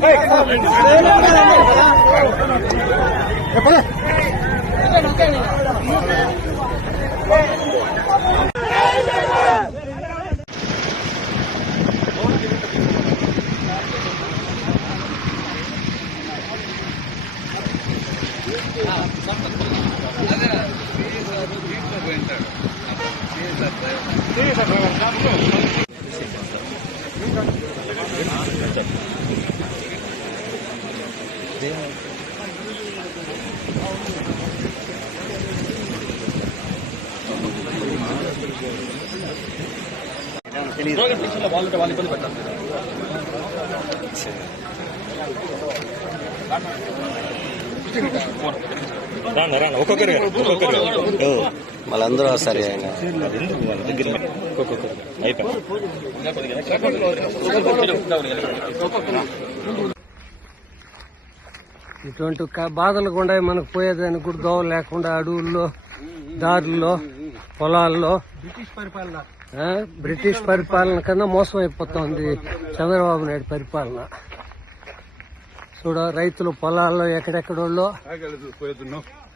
Hey, come on. ఒక్కొక్కరు వాళ్ళందరూ వస్తారు ఇంకా ఎందుకు వాళ్ళ దగ్గర ఒక్కొక్కరు. అయిపోయి ఇటువంటి క- బాధలు కూడా మనకు పోయేదానికి కూడా దోవ లేకుండా అడవుల్లో దారుల్లో పొలాల్లో బ్రిటిష్ పరిపాలన. బ్రిటిష్ పరిపాలన కన్నా మోసం అయిపోతుంది చంద్రబాబు నాయుడు పరిపాలన. చూడ రైతులు పొలాల్లో ఎక్కడెక్కడోళ్ళు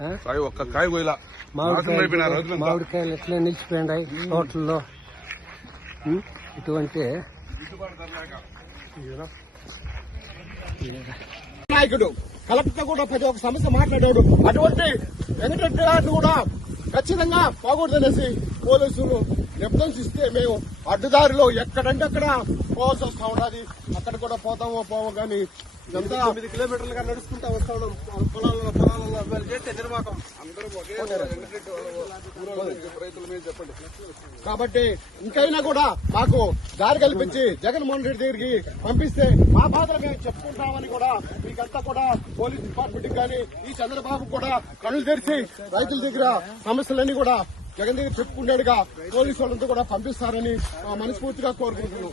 ఆ? కాయ ఒక్క కాయ కోయిలా మామిడికాయలు మామిడికాయలు ఎట్లా నిలిచిపోయినాయి తోటల్లో? ఇటువంటి నాయకుడు కలపతో కూడా ప్రతి ఒక్క సమస్య మాట్లాడాడు అటువంటి వెంకటరెడ్డి కూడా ఖచ్చితంగా పోకూడదనేసి పోలీసులు నిర్బంధిస్తే మేము అడ్డుదారిలో ఎక్కడంటే అక్కడ పోవాల్సి వస్తా ఉండాలి అక్కడ కూడా పోతామో పోవో కానీ తొమ్మిది కిలోమీటర్లుగా నడుచుకుంటా వస్తా ఉన్నాం. పొలాలలో పొలాలలో వాళ్ళు చేస్తే నిర్వాహకం కాబట్టి ఇంకైనా కూడా మాకు దారి కల్పించి జగన్మోహన్ రెడ్డి దగ్గరికి పంపిస్తే మా బాధలు మేము చెప్పుకుంటామని కూడా మీకంతా కూడా పోలీస్ డిపార్ట్మెంట్ కానీ ఈ చంద్రబాబు కూడా కళ్ళు తెరిచి రైతుల దగ్గర సమస్యలన్నీ కూడా జగన్ దగ్గర చెప్పుకున్నాడుగా. పోలీసు వాళ్ళంతా కూడా పంపిస్తారని మనస్ఫూర్తిగా కోరుకుంటున్నాం.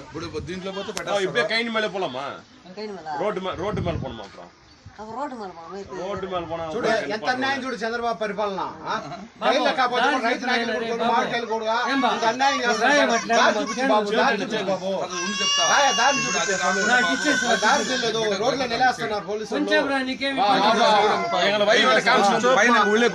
ఇప్పుడు దీంట్లో పోతే ఇప్పుడే కైన్ మేలే పోలామా రోడ్డు రోడ్డు మేల పోనమా అప్పుడు చూడు ఎంత అన్యాయం చూడు చంద్రబాబు పరిపాలన రైతులు కాకపోతే రైతు నాయకులు మామిడికాయలు కూడా ఇంత అన్యాయం దారి తెలియదు రోడ్లు నిలేస్తున్నారు పోలీసులు